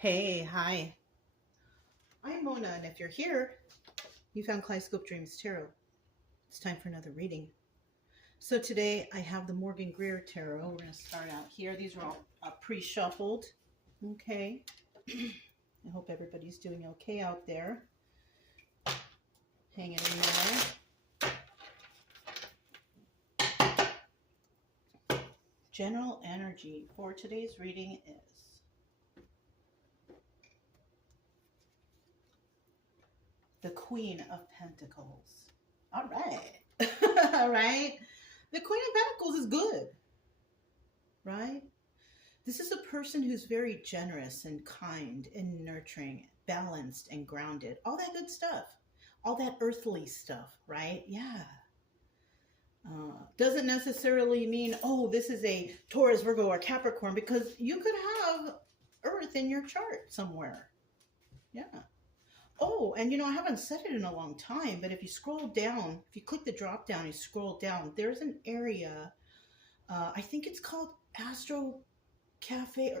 Hey, hi. I'm Mona, and if you're here, you found Kaleidoscope Dreams Tarot. It's time for another reading. So today I have the Morgan Greer Tarot. We're going to start out here. These are all pre-shuffled. Okay. I hope everybody's doing okay out there. Hanging in there. General energy for today's reading is the Queen of Pentacles. All right. All right. The Queen of Pentacles is good, right? This is a person who's very generous and kind and nurturing, balanced and grounded. All that good stuff. All that earthly stuff, right? Yeah. Doesn't necessarily mean, oh, this is a Taurus, Virgo, or Capricorn, because you could have Earth in your chart somewhere. Yeah. Oh, and I haven't said it in a long time, but if you scroll down, if you click the drop down, you scroll down, there's an area, I think it's called Astro Cafe.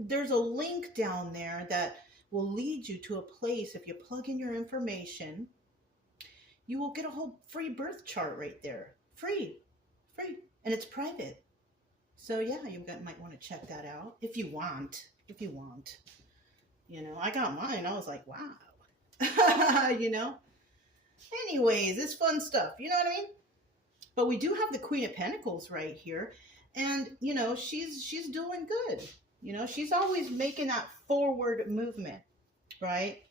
There's a link down there that will lead you to a place. If you plug in your information, you will get a whole free birth chart right there. Free. And it's private. So yeah, you might want to check that out if you want. I got mine. I was like, wow. Anyways, it's fun stuff. You know what I mean? But we do have the Queen of Pentacles right here. And, she's doing good. She's always making that forward movement, right?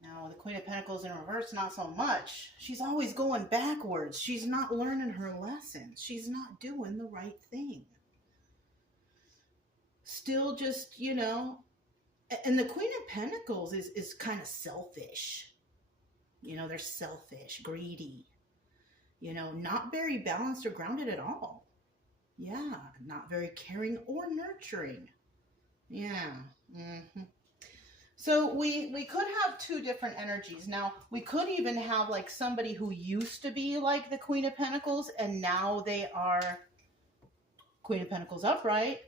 Now, the Queen of Pentacles in reverse, not so much. She's always going backwards. She's not learning her lessons. She's not doing the right thing. Still just, and the Queen of Pentacles is kind of selfish. They're selfish, greedy. Not very balanced or grounded at all. Yeah, not very caring or nurturing. Yeah. So we could have two different energies. Now, we could even have like somebody who used to be like the Queen of Pentacles and now they are Queen of Pentacles upright,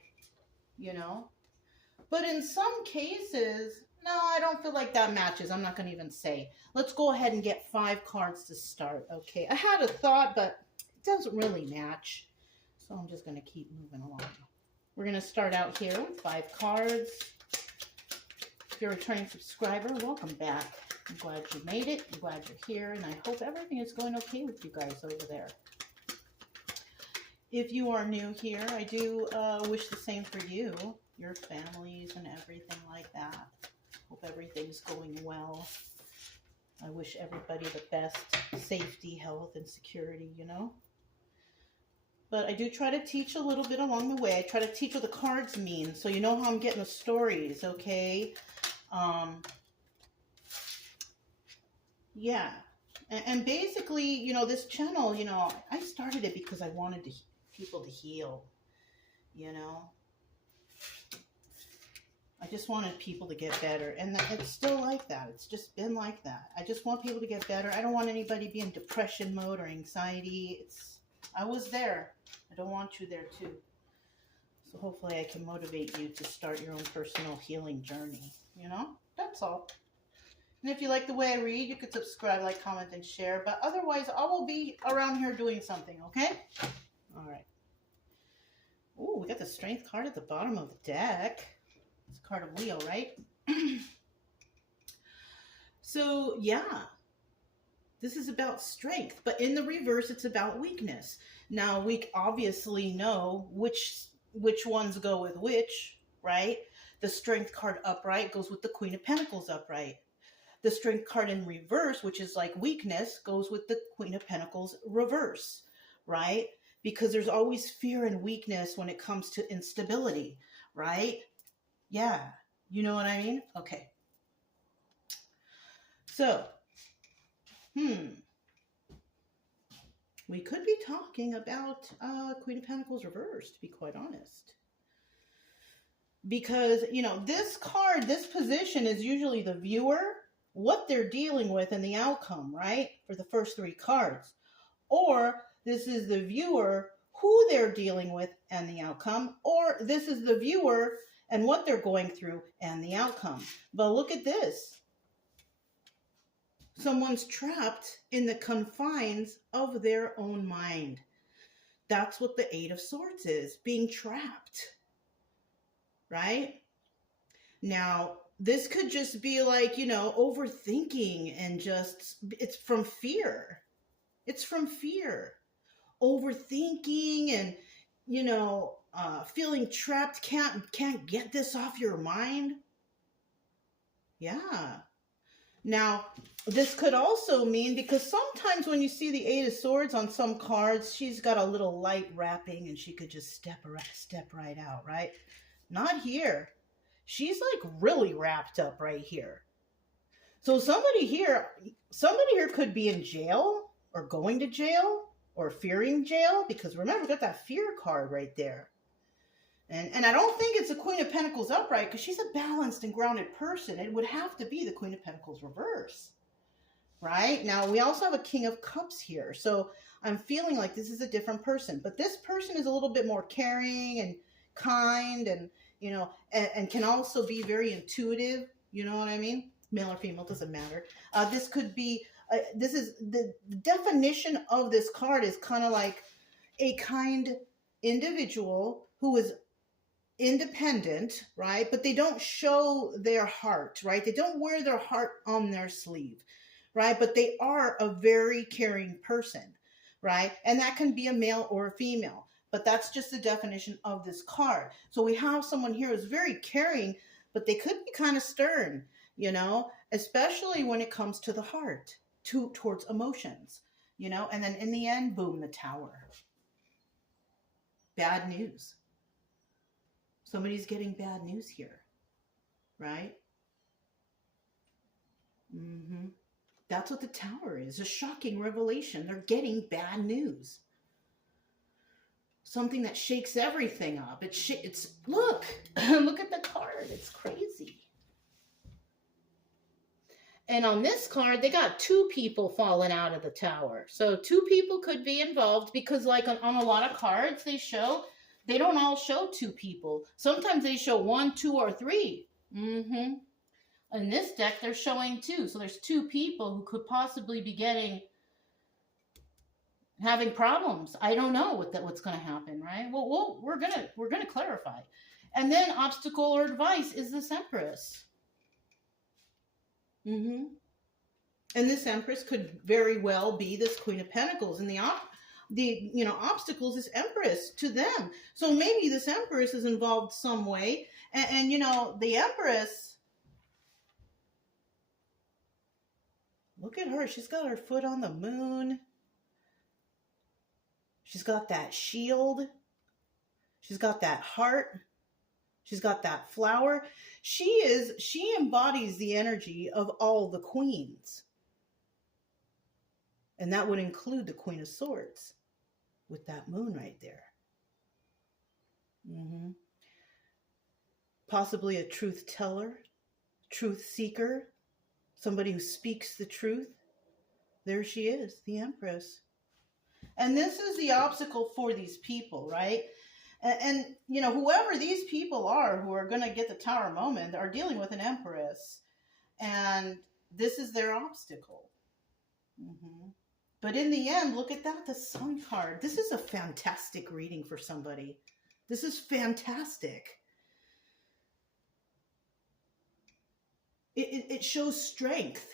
But in some cases, no, I don't feel like that matches. I'm not going to even say. Let's go ahead and get 5 cards to start, okay? I had a thought, but it doesn't really match. So I'm just going to keep moving along. We're going to start out here with 5 cards. If you're a returning subscriber, welcome back. I'm glad you made it. I'm glad you're here, and I hope everything is going okay with you guys over there. If you are new here, I do wish the same for you, your families, and everything like that. Hope everything's going well. I wish everybody the best safety, health, and security, But I do try to teach a little bit along the way. I try to teach what the cards mean, so you know how I'm getting the stories, okay? Yeah. And basically, this channel, I started it because I wanted people to heal, I just wanted people to get better, and it's still like that. It's just been like that. I just want people to get better. I don't want anybody to be in depression mode or anxiety. I was there. I don't want you there too. So hopefully I can motivate you to start your own personal healing journey. That's all. And if you like the way I read, you could subscribe, like, comment, and share. But otherwise, I will be around here doing something, okay? All right. Ooh, we got the Strength card at the bottom of the deck. It's a card of Leo, right? So, yeah. This is about strength. But in the reverse, it's about weakness. Now, we obviously know which ones go with which, right? The Strength card upright goes with the Queen of Pentacles upright. The Strength card in reverse, which is like weakness, goes with the Queen of Pentacles reverse, right? Because there's always fear and weakness when it comes to instability, right? Yeah, you know what I mean? Okay. So, we could be talking about Queen of Pentacles reverse, to be quite honest. Because, this card, this position is usually the viewer, what they're dealing with, and the outcome, right? For the first 3 cards. Or this is the viewer, who they're dealing with, and the outcome. Or this is the viewer and what they're going through and the outcome. But look at this. Someone's trapped in the confines of their own mind. That's what the Eight of Swords is, being trapped, right? Now, this could just be like, overthinking and it's from fear. It's from fear. Overthinking and, feeling trapped, can't get this off your mind. Yeah. Now, this could also mean, because sometimes when you see the Eight of Swords on some cards, she's got a little light wrapping and she could just step right out, right? Not here. She's like really wrapped up right here. So somebody here could be in jail or going to jail or fearing jail, because remember, we got that fear card right there. And I don't think it's the Queen of Pentacles upright, because she's a balanced and grounded person. It would have to be the Queen of Pentacles reverse, right? Now, we also have a King of Cups here. So I'm feeling like this is a different person. But this person is a little bit more caring and kind and, and can also be very intuitive. You know what I mean? Male or female, doesn't matter. This could be, this is the definition of this card is kind of like a kind individual who is independent, right? But they don't show their heart, right? They don't wear their heart on their sleeve, right? But they are a very caring person, right? And that can be a male or a female, but that's just the definition of this card. So we have someone here who's very caring, but they could be kind of stern, especially when it comes to the heart, towards emotions, and then in the end, boom, the Tower. Bad news. Somebody's getting bad news here, right? That's what the Tower is, a shocking revelation. They're getting bad news. Something that shakes everything up. It's look at the card. It's crazy. And on this card, they got two people falling out of the Tower. So two people could be involved, because like on a lot of cards they don't all show two people. Sometimes they show 1, 2, or 3. In this deck, they're showing 2. So there's two people who could possibly be having problems. I don't know what's going to happen, right? Well, we're gonna clarify. And then obstacle or advice is this Empress. And this Empress could very well be this Queen of Pentacles, and the obstacles is Empress to them. So maybe this Empress is involved some way, and the Empress, look at her. She's got her foot on the moon. She's got that shield. She's got that heart. She's got that flower. She embodies the energy of all the queens. And that would include the Queen of Swords with that moon right there. Possibly a truth teller, truth seeker, somebody who speaks the truth. There she is, the Empress. And this is the obstacle for these people, right? And whoever these people are who are going to get the Tower moment are dealing with an Empress. And this is their obstacle. But in the end, look at that, the Sun card. This is a fantastic reading for somebody. This is fantastic. It shows strength,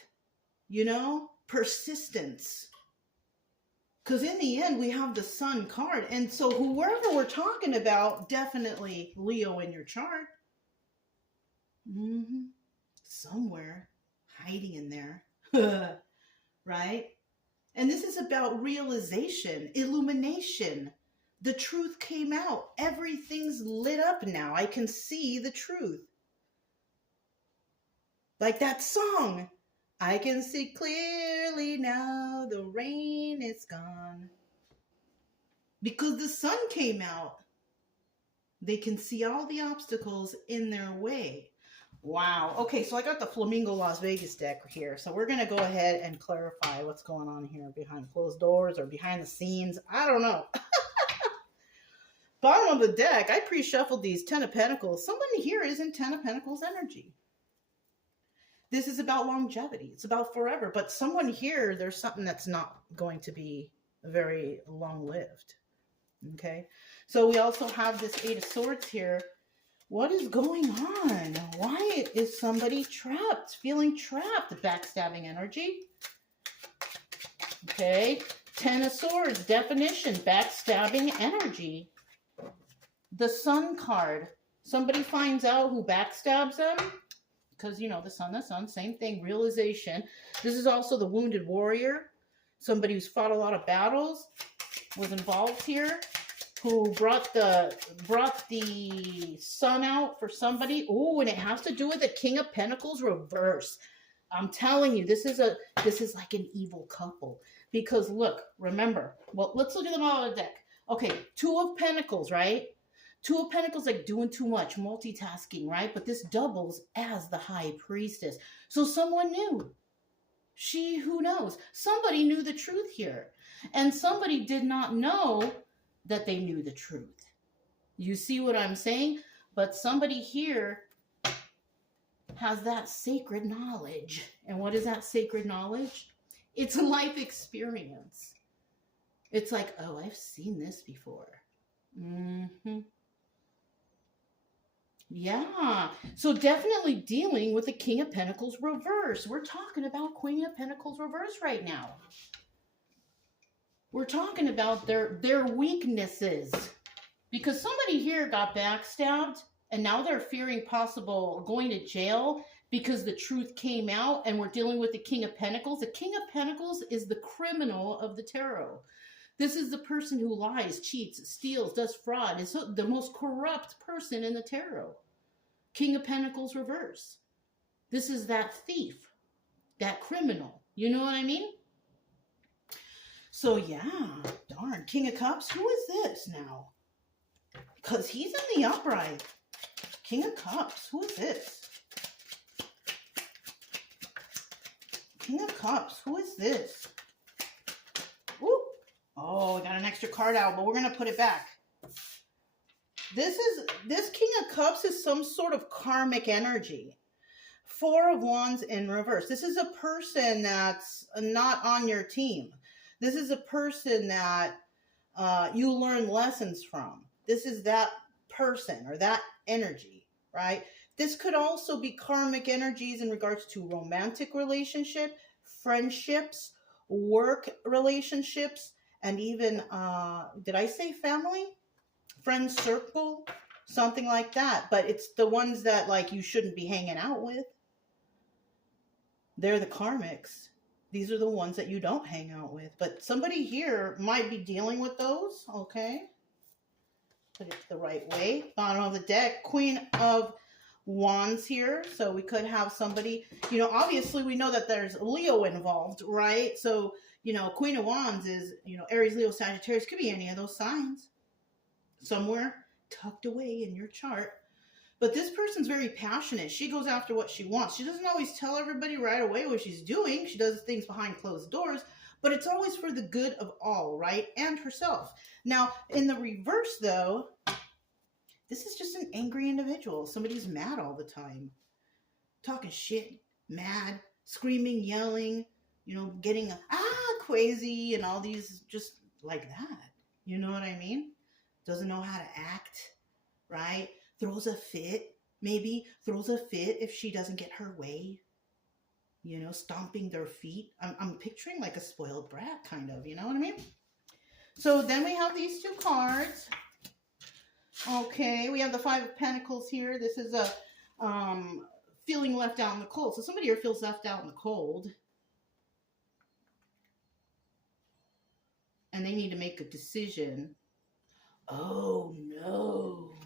persistence. Because in the end, we have the Sun card. And so whoever we're talking about, definitely Leo in your chart. Somewhere hiding in there. Right? And this is about realization, illumination. The truth came out. Everything's lit up now. I can see the truth. Like that song. I can see clearly now, the rain is gone. Because the sun came out. They can see all the obstacles in their way. Wow. Okay, so I got the Flamingo Las Vegas deck here. So we're going to go ahead and clarify what's going on here behind closed doors or behind the scenes. I don't know. Bottom of the deck, I pre-shuffled these 10 of Pentacles. Somebody here is in 10 of Pentacles energy. This is about longevity. It's about forever. But someone here, there's something that's not going to be very long-lived. Okay? So we also have this 8 of Swords here. What is going on? Why is somebody trapped? Feeling trapped? Backstabbing energy. Okay? 10 of Swords. Definition. Backstabbing energy. The Sun card. Somebody finds out who backstabs them. Because, you know, the sun, same thing. Realization. This is also the Wounded Warrior. Somebody who's fought a lot of battles was involved here. Who brought the sun out for somebody. Oh, and it has to do with the King of Pentacles reverse. I'm telling you, this is like an evil couple. Because look, remember, well, let's look at them all on the deck. Okay, 2 of Pentacles, right? 2 of Pentacles, like doing too much, multitasking, right? But this doubles as the High Priestess. So someone knew. Who knows? Somebody knew the truth here. And somebody did not know that they knew the truth. You see what I'm saying? But somebody here has that sacred knowledge. And what is that sacred knowledge? It's a life experience. It's like, oh, I've seen this before. Yeah. So definitely dealing with the King of Pentacles reverse. We're talking about Queen of Pentacles reverse right now. We're talking about their weaknesses. Because somebody here got backstabbed and now they're fearing possible going to jail because the truth came out and we're dealing with the King of Pentacles. The King of Pentacles is the criminal of the tarot. This is the person who lies, cheats, steals, does fraud. Is the most corrupt person in the tarot. King of Pentacles reverse. This is that thief, that criminal. You know what I mean? So yeah, darn. King of Cups, who is this now? Because he's in the upright. King of Cups, who is this? King of Cups, who is this? Whoop. Oh, I got an extra card out, but we're going to put it back. This King of Cups is some sort of karmic energy. 4 of Wands in reverse. This is a person that's not on your team. This is a person that you learn lessons from. This is that person or that energy, right? This could also be karmic energies in regards to romantic relationship, friendships, work relationships, and even, did I say family? Friend circle? Something like that. But it's the ones that, like, you shouldn't be hanging out with. They're the karmics. These are the ones that you don't hang out with. But somebody here might be dealing with those, okay? Put it the right way. Bottom of the deck, Queen of Wands here. So we could have somebody, you know, obviously we know that there's Leo involved, right? So, you know, Queen of Wands is, you know, Aries, Leo, Sagittarius. Could be any of those signs. Somewhere tucked away in your chart. But this person's very passionate. She goes after what she wants. She doesn't always tell everybody right away what she's doing. She does things behind closed doors. But it's always for the good of all, right? And herself. Now, in the reverse, though, this is just an angry individual. Somebody's mad all the time. Talking shit, mad, screaming, yelling, you know, getting crazy and all these just like that. You know what I mean? Doesn't know how to act, right? Throws a fit, maybe throws a fit if she doesn't get her way. You know, stomping their feet. I'm picturing like a spoiled brat, kind of, you know what I mean? So then we have these 2 cards. Okay, we have the 5 of Pentacles here. This is a feeling left out in the cold. So somebody here feels left out in the cold. And they need to make a decision. Oh, no.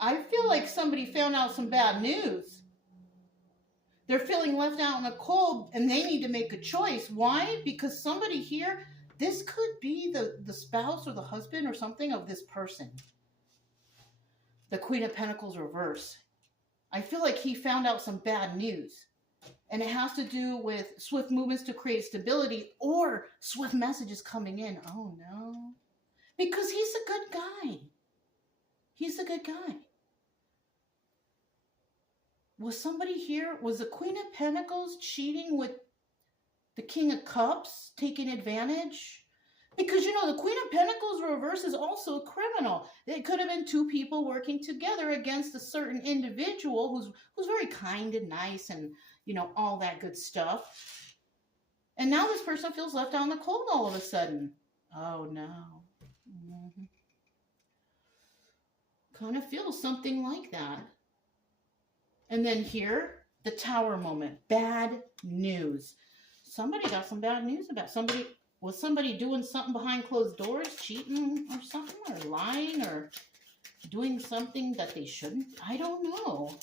I feel like somebody found out some bad news. They're feeling left out in the cold and they need to make a choice. Why? Because somebody here, this could be the spouse or the husband or something of this person. The Queen of Pentacles reverse. I feel like he found out some bad news. And it has to do with swift movements to create stability or swift messages coming in. Oh no. Because he's a good guy. He's a good guy. Was somebody here? Was the Queen of Pentacles cheating with the King of Cups, taking advantage? Because, you know, the Queen of Pentacles reverse is also a criminal. It could have been two people working together against a certain individual who's very kind and nice and, you know, all that good stuff. And now this person feels left out in the cold all of a sudden. Oh, no. Mm-hmm. Kind of feels something like that. And then here, the Tower moment. Bad news. Somebody got some bad news about somebody. Was somebody doing something behind closed doors, cheating or something, or lying, or doing something that they shouldn't? I don't know.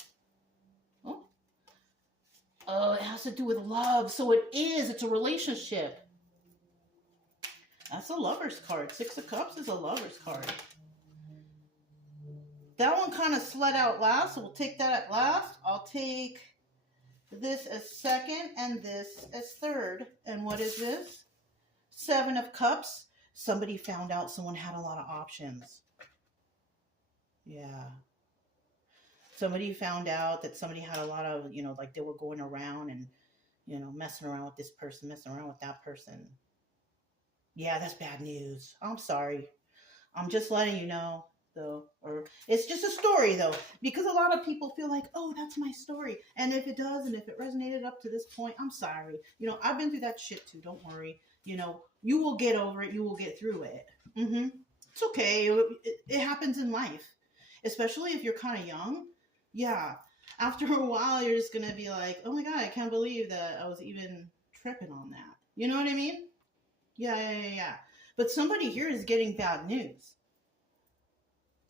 Oh, it has to do with love. So it is. It's a relationship. That's a Lover's card. Six of Cups is a Lover's card. That one kind of slid out last, so we'll take that at last. I'll take this as second and this as third. And what is this? Seven of Cups. Somebody found out someone had a lot of options. Yeah. Somebody found out that somebody had a lot of, you know, like they were going around and, you know, messing around with this person, messing around with that person. Yeah, that's bad news. I'm sorry. I'm just letting you know, though. Or it's just a story, though. Because a lot of people feel like, oh, that's my story. And if it does, and if it resonated up to this point, I'm sorry. You know, I've been through that shit, too. Don't worry. You know, you will get over it. You will get through it. Mm-hmm. It's okay. It happens in life. Especially if you're kind of young. Yeah. After a while, you're just going to be like, oh my God, I can't believe that I was even tripping on that. You know what I mean? Yeah. But somebody here is getting bad news.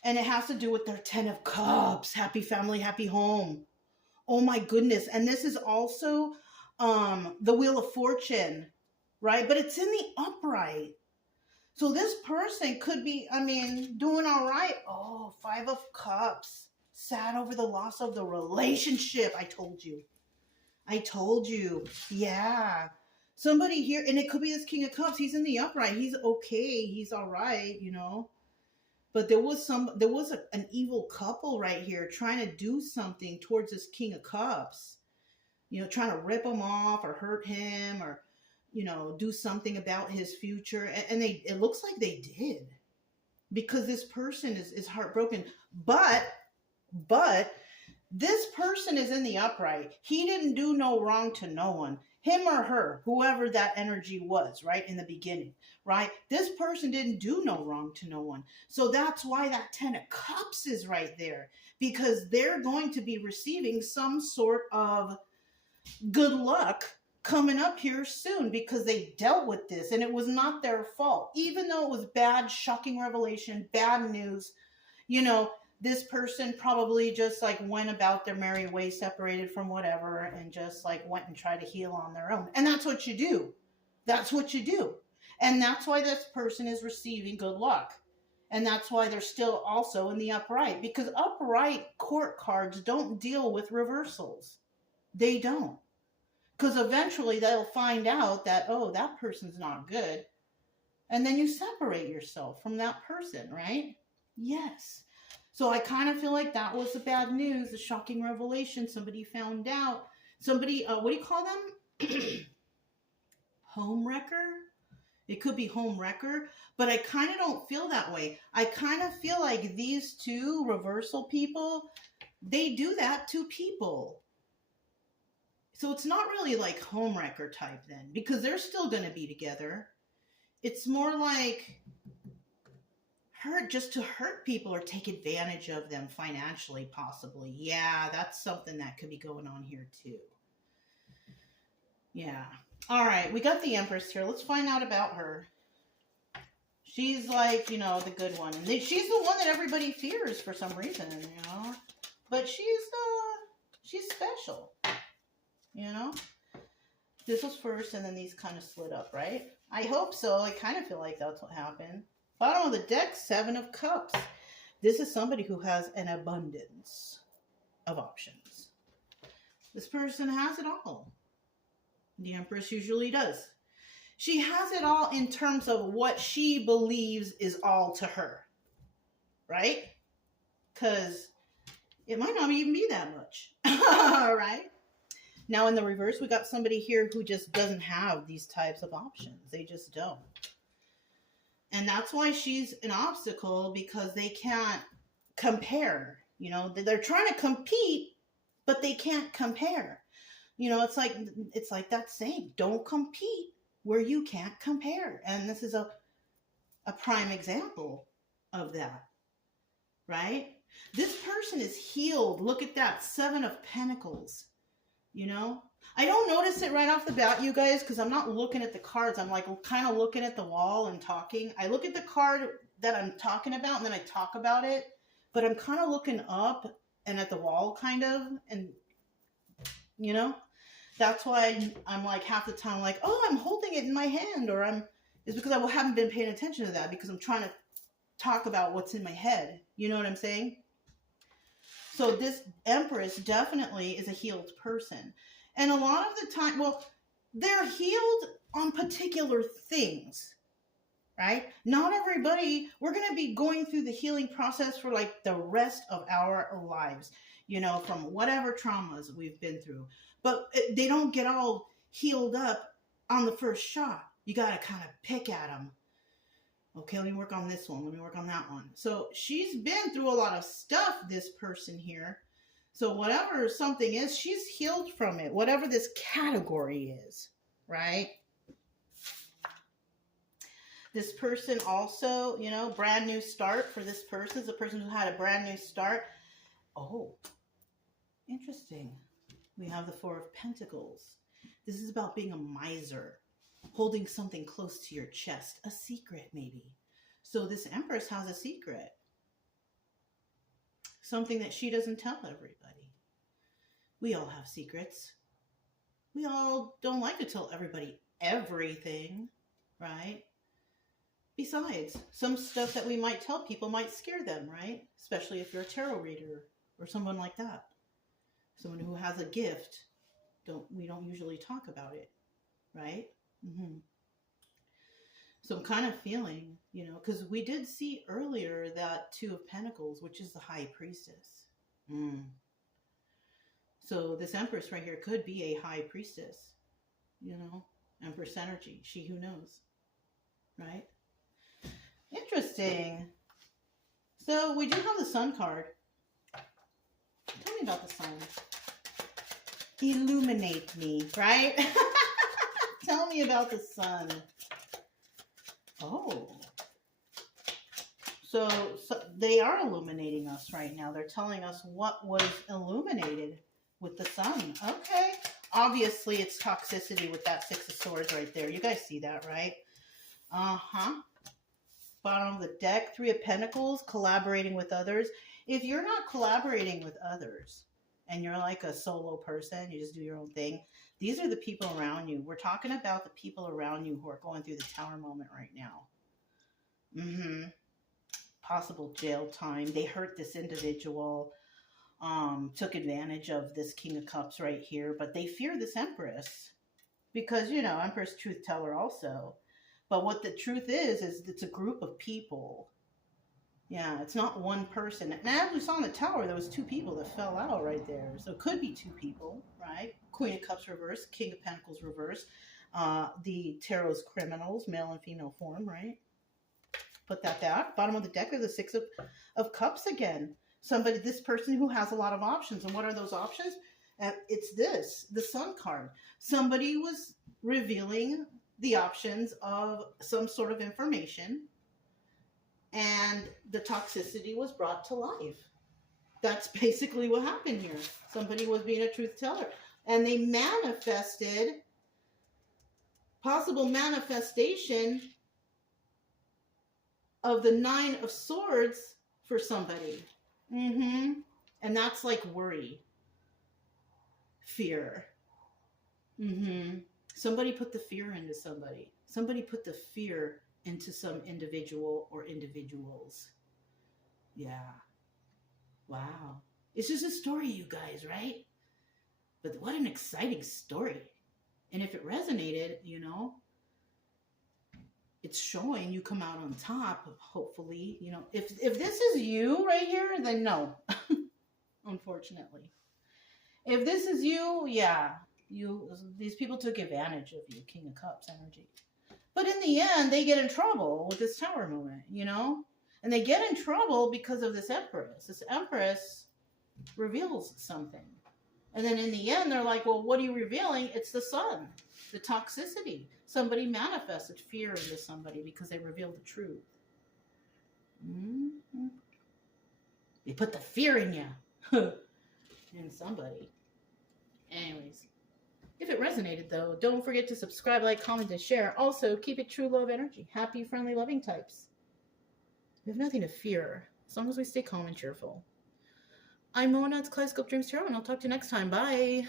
And it has to do with their 10 of Cups. Happy family, happy home. Oh my goodness. And this is also the Wheel of Fortune, right? But it's in the upright. So this person could be, doing all right. Oh, 5 of Cups. Sad over the loss of the relationship. I told you. Yeah. Somebody here, and it could be this King of Cups. He's in the upright. He's okay. He's all right, you know. But there was an evil couple right here trying to do something towards this King of Cups. You know, trying to rip him off or hurt him or, you know, do something about his future. And it looks like they did. Because this person is heartbroken. But this person is in the upright. He didn't do no wrong to no one. Him or her, whoever that energy was, right, in the beginning, right? This person didn't do no wrong to no one. So that's why that 10 of Cups is right there. Because they're going to be receiving some sort of good luck coming up here soon because they dealt with this and it was not their fault. Even though it was bad, shocking revelation, bad news, you know, this person probably just like went about their merry way, separated from whatever, and just like went and tried to heal on their own. And that's what you do. That's what you do. And that's why this person is receiving good luck. And that's why they're still also in the upright. Because upright court cards don't deal with reversals. They don't. Because eventually they'll find out that, oh, that person's not good. And then you separate yourself from that person, right? Yes. So I kind of feel like that was the bad news, the shocking revelation. Somebody found out. Somebody, what do you call them? Home wrecker? It could be home wrecker. But I kind of don't feel that way. I kind of feel like these two reversal people, they do that to people. So it's not really like home wrecker type then. Because they're still going to be together. It's more like just to hurt people or take advantage of them financially, possibly. Yeah, that's something that could be going on here too. Yeah. All right, we got the Empress here. Let's find out about her. She's like, you know, the good one. And she's the one that everybody fears for some reason, you know. But she's special, you know. This was first, and then these kind of slid up, right? I hope so. I kind of feel like that's what happened. Bottom of the deck, 7 of Cups. This is somebody who has an abundance of options. This person has it all. The Empress usually does. She has it all in terms of what she believes is all to her, right? Because it might not even be that much, right? Now in the reverse, we got somebody here who just doesn't have these types of options. They just don't. And that's why she's an obstacle, because they can't compare. You know, they're trying to compete, but they can't compare. You know, it's like that saying, don't compete where you can't compare. And this is a prime example of that, right? This person is healed. Look at that, 7 of Pentacles. You know, I don't notice it right off the bat, you guys, because I'm not looking at the cards. I'm like kind of looking at the wall and talking. I look at the card that I'm talking about and then I talk about it, but I'm kind of looking up and at the wall kind of, and you know, that's why I'm like half the time like, oh, I'm holding it in my hand, or it's because I haven't been paying attention to that, because I'm trying to talk about what's in my head. You know what I'm saying? So this Empress definitely is a healed person. And a lot of the time, well, they're healed on particular things, right? Not everybody, we're going to be going through the healing process for like the rest of our lives, you know, from whatever traumas we've been through. But they don't get all healed up on the first shot. You got to kind of pick at them. Okay, let me work on this one. Let me work on that one. So she's been through a lot of stuff, this person here. So whatever something is, she's healed from it. Whatever this category is, right? This person also, you know, brand new start for this person. It's a person who had a brand new start. Oh, interesting. We have the 4 of Pentacles. This is about being a miser. Holding something close to your chest, a secret maybe. So this Empress has a secret. Something that she doesn't tell everybody. We all have secrets. We all don't like to tell everybody everything, right? Besides, some stuff that we might tell people might scare them, right? Especially if you're a tarot reader or someone like that. Someone who has a gift. We don't usually talk about it, right? Mm-hmm. So I'm kind of feeling, you know, because we did see earlier that 2 of Pentacles, which is the High Priestess. So this Empress right here could be a High Priestess, you know, Empress energy, she who knows, right? Interesting. So we do have the Sun card. Tell me about the Sun. Illuminate me, right? Tell me about the Sun. Oh. So they are illuminating us right now. They're telling us what was illuminated with the Sun. Okay. Obviously, it's toxicity with that 6 of Swords right there. You guys see that, right? Uh-huh. Bottom of the deck, 3 of Pentacles, collaborating with others. If you're not collaborating with others and you're like a solo person, you just do your own thing, these are the people around you. We're talking about the people around you who are going through the Tower moment right now. Possible jail time. They hurt this individual, took advantage of this King of Cups right here, but they fear this Empress because, you know, Empress truth teller also. But what the truth is it's a group of people. Yeah, it's not one person. And as we saw in the Tower, there was 2 people that fell out right there. So it could be 2 people, right? Queen of Cups reverse, King of Pentacles reverse. The Tarot's criminals, male and female form, right? Put that there. Bottom of the deck is the 6 of Cups again. This person who has a lot of options. And what are those options? It's this, the Sun card. Somebody was revealing the options of some sort of information, and the toxicity was brought to life. That's basically what happened here. Somebody was being a truth teller, and they manifested, possible manifestation of the 9 of Swords for somebody. And that's like worry, fear. Somebody put the fear into somebody. Somebody put the fear into some individual or individuals. Yeah. Wow. It's just a story, you guys, right? But what an exciting story. And if it resonated, you know, it's showing you come out on top, hopefully. You know, if this is you right here, then no, unfortunately. If this is you, yeah, these people took advantage of you, King of Cups energy. But in the end, they get in trouble with this Tower moment, you know? And they get in trouble because of this Empress. This Empress reveals something. And then in the end, they're like, well, what are you revealing? It's the Sun, the toxicity. Somebody manifested fear into somebody because they revealed the truth. Mm-hmm. They put the fear in you. In somebody. Anyways. If it resonated, though, don't forget to subscribe, like, comment, and share. Also, keep it true love energy. Happy, friendly, loving types. We have nothing to fear, as long as we stay calm and cheerful. I'm Mona, it's Kaleidoscope Dreams Tarot, and I'll talk to you next time. Bye.